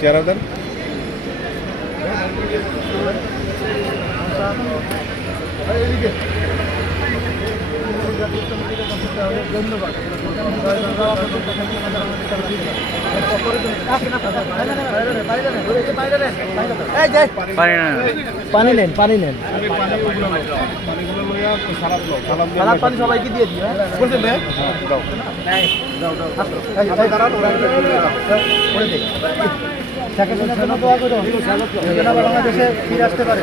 চেহারা দেন না পানি নেন। পানি নেন। সালাদ পানি সবাইকে দিয়ে দিও হ্যাঁ? বলছেন বাংলাদেশে ফিরে আসতে পারে।